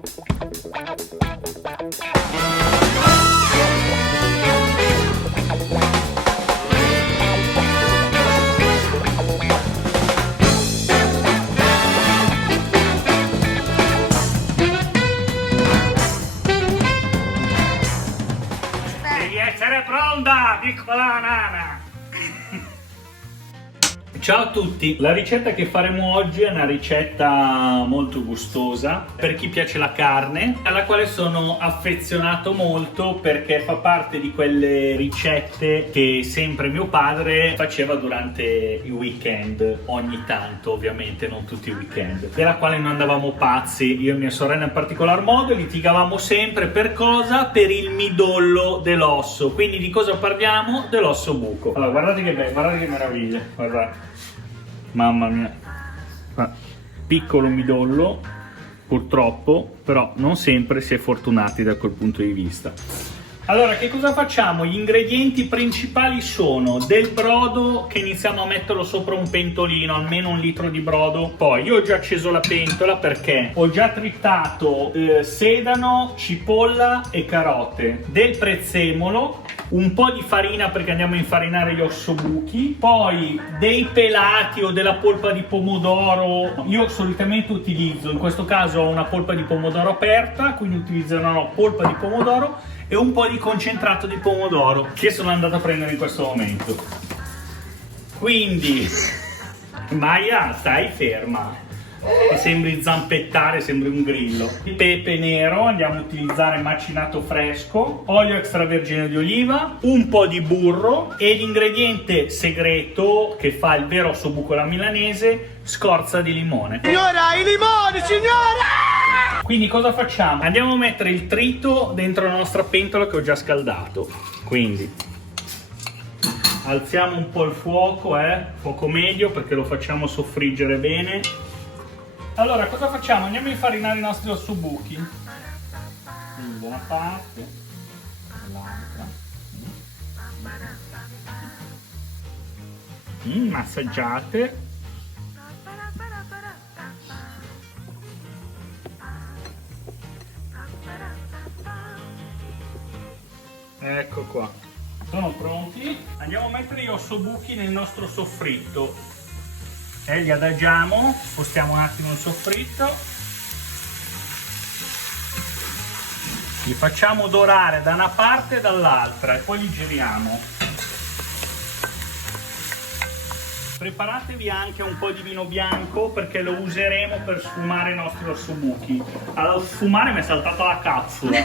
Devi essere pronta, piccola nana! Ciao a tutti! La ricetta che faremo oggi è una ricetta molto gustosa per chi piace la carne, alla quale sono affezionato molto perché fa parte di quelle ricette che sempre mio padre faceva durante i weekend, ogni tanto ovviamente, non tutti i weekend, della quale non andavamo pazzi, io e mia sorella in particolar modo, litigavamo sempre per cosa? Per il midollo dell'osso. Quindi di cosa parliamo? Dell'osso buco. Allora guardate che bello, guardate che meraviglia, guardate. Mamma mia, piccolo midollo, purtroppo, però non sempre si è fortunati da quel punto di vista. Allora, che cosa facciamo? Gli ingredienti principali sono del brodo, che iniziamo a metterlo sopra un pentolino, almeno 1 litro di brodo. Poi io ho già acceso la pentola perché ho già tritato sedano, cipolla e carote, del prezzemolo, un po' di farina perché andiamo a infarinare gli ossobuchi, poi dei pelati o della polpa di pomodoro. Io solitamente utilizzo, in questo caso ho una polpa di pomodoro aperta, quindi utilizzerò polpa di pomodoro e un po' di concentrato di pomodoro che sono andato a prendere in questo momento. Quindi Maya, stai ferma, che sembri zampettare, sembri un grillo. Il pepe nero andiamo a utilizzare macinato fresco, olio extravergine di oliva, un po' di burro e l'ingrediente segreto che fa il vero ossobuco alla milanese, scorza di limone. Signora, i limoni, signora! Quindi cosa facciamo? Andiamo a mettere il trito dentro la nostra pentola che ho già scaldato. Quindi alziamo un po' il fuoco, fuoco medio, perché lo facciamo soffriggere bene. Allora, cosa facciamo? Andiamo a infarinare i nostri ossobuchi. Quindi da una parte, dall'altra. Massaggiate. Ecco qua. Sono pronti. Andiamo a mettere gli ossobuchi nel nostro soffritto. Li adagiamo, spostiamo un attimo il soffritto, li facciamo dorare da una parte e dall'altra e poi li giriamo. Preparatevi anche un po' di vino bianco perché lo useremo per sfumare i nostri ossobuchi. Allora, sfumare mi è saltata la capsula.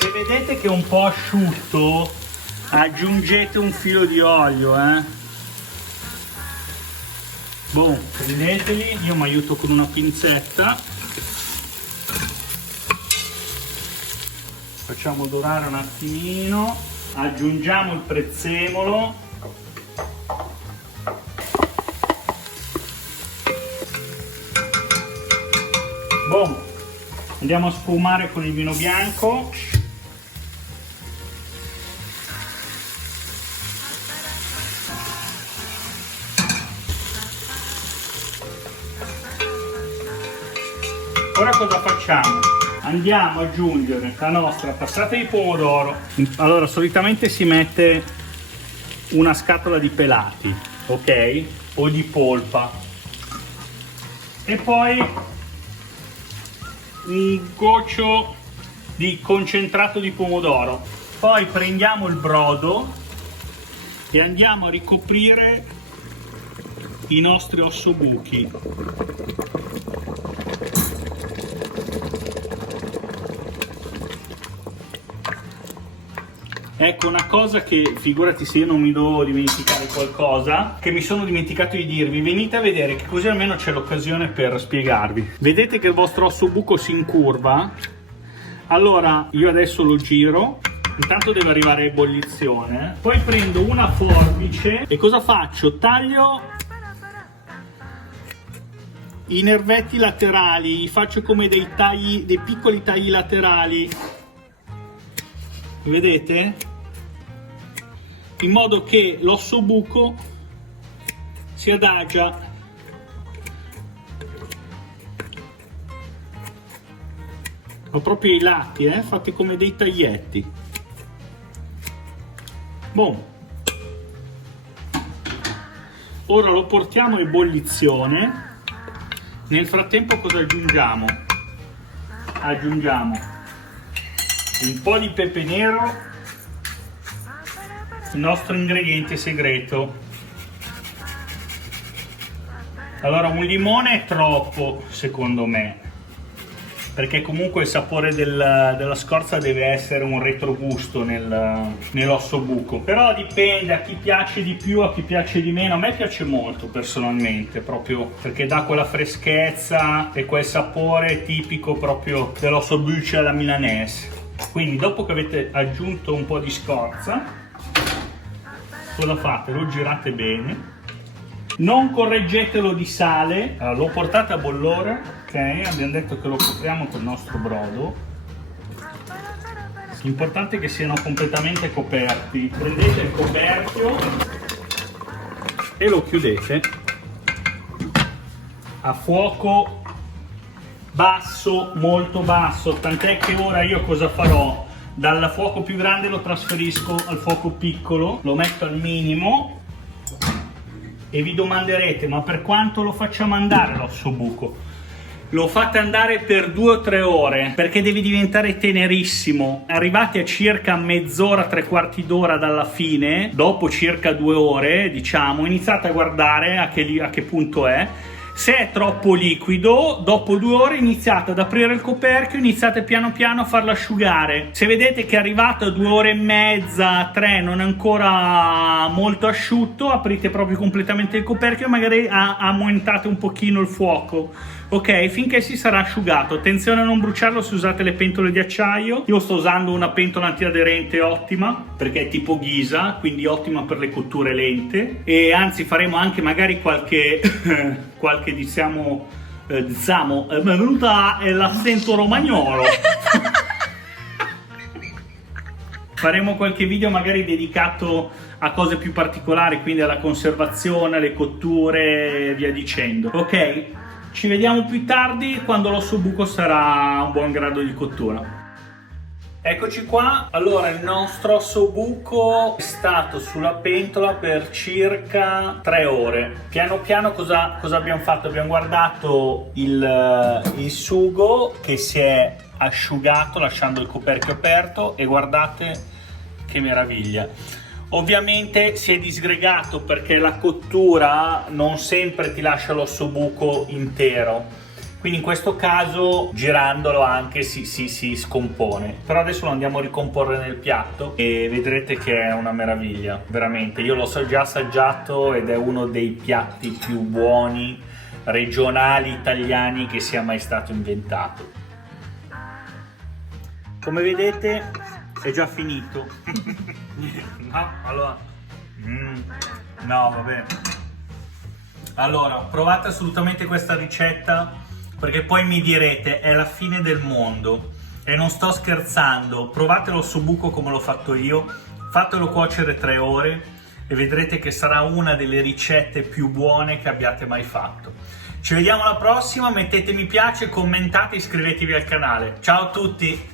Se vedete che è un po' asciutto, aggiungete un filo di olio, Boh, prendeteli, io mi aiuto con una pinzetta, facciamo dorare un attimino, aggiungiamo il prezzemolo, boh, andiamo a sfumare con il vino bianco. Ora cosa facciamo? Andiamo ad aggiungere la nostra passata di pomodoro. Allora, solitamente si mette una scatola di pelati, ok? O di polpa. E poi un goccio di concentrato di pomodoro. Poi prendiamo il brodo e andiamo a ricoprire i nostri ossobuchi. Ecco una cosa che, figurati se io non mi devo dimenticare qualcosa, che mi sono dimenticato di dirvi, venite a vedere che così almeno c'è l'occasione per spiegarvi. Vedete che il vostro ossobuco si incurva? Allora io adesso lo giro, intanto deve arrivare a ebollizione, poi prendo una forbice e cosa faccio? Taglio i nervetti laterali, faccio come dei tagli, dei piccoli tagli laterali, vedete? In modo che l'ossobuco si adagia. ma proprio ai lati, fatti come dei taglietti. Boh. Ora lo portiamo a ebollizione. Nel frattempo cosa aggiungiamo? Aggiungiamo un po' di pepe nero, il nostro ingrediente segreto. Allora, un limone è troppo, secondo me, perché comunque il sapore della scorza deve essere un retrogusto nell'ossobuco. Però dipende a chi piace di più, a chi piace di meno. A me piace molto personalmente, proprio perché dà quella freschezza e quel sapore tipico proprio dell'ossobuco alla milanese. Quindi dopo che avete aggiunto un po' di scorza, cosa fate? Lo girate bene. Non correggetelo di sale. Allora, lo portate a bollore, ok? Abbiamo detto che lo copriamo col nostro brodo. L'importante è che siano completamente coperti. Prendete il coperchio e lo chiudete a fuoco basso, molto basso, tant'è che ora io cosa farò? Dal fuoco più grande lo trasferisco al fuoco piccolo, lo metto al minimo. E vi domanderete, ma per quanto lo facciamo andare l'ossobuco? Lo fate andare per 2 o 3 ore, perché deve diventare tenerissimo. Arrivate a circa mezz'ora, 3/4 d'ora dalla fine, dopo circa 2 ore, diciamo, iniziate a guardare a che punto è. Se è troppo liquido, dopo 2 ore iniziate ad aprire il coperchio, iniziate piano piano a farlo asciugare. Se vedete che è arrivato a 2 ore e mezza, 3, non è ancora molto asciutto, aprite proprio completamente il coperchio e magari aumentate un pochino il fuoco, ok? Finché si sarà asciugato. Attenzione a non bruciarlo se usate le pentole di acciaio. Io sto usando una pentola antiaderente ottima, perché è tipo ghisa, quindi ottima per le cotture lente. E anzi faremo anche magari qualche diciamo è venuta l'accento romagnolo. Faremo qualche video magari dedicato a cose più particolari, quindi alla conservazione, alle cotture e via dicendo, ok? Ci vediamo più tardi quando l'ossobuco sarà a un buon grado di cottura. Eccoci qua. Allora, il nostro ossobuco è stato sulla pentola per circa 3 ore. Piano piano cosa abbiamo fatto? Abbiamo guardato il sugo che si è asciugato lasciando il coperchio aperto e guardate che meraviglia. Ovviamente si è disgregato perché la cottura non sempre ti lascia l'ossobuco intero. Quindi in questo caso girandolo anche si scompone. Però adesso lo andiamo a ricomporre nel piatto e vedrete che è una meraviglia, veramente. Io l'ho già assaggiato ed è uno dei piatti più buoni, regionali, italiani che sia mai stato inventato. Come vedete è già finito. No, allora... no, vabbè. Allora, provate assolutamente questa ricetta, perché poi mi direte è la fine del mondo e non sto scherzando. Provate l'ossobuco come l'ho fatto io, fatelo cuocere 3 ore e vedrete che sarà una delle ricette più buone che abbiate mai fatto. Ci vediamo alla prossima, mettete mi piace, commentate, iscrivetevi al canale. Ciao a tutti!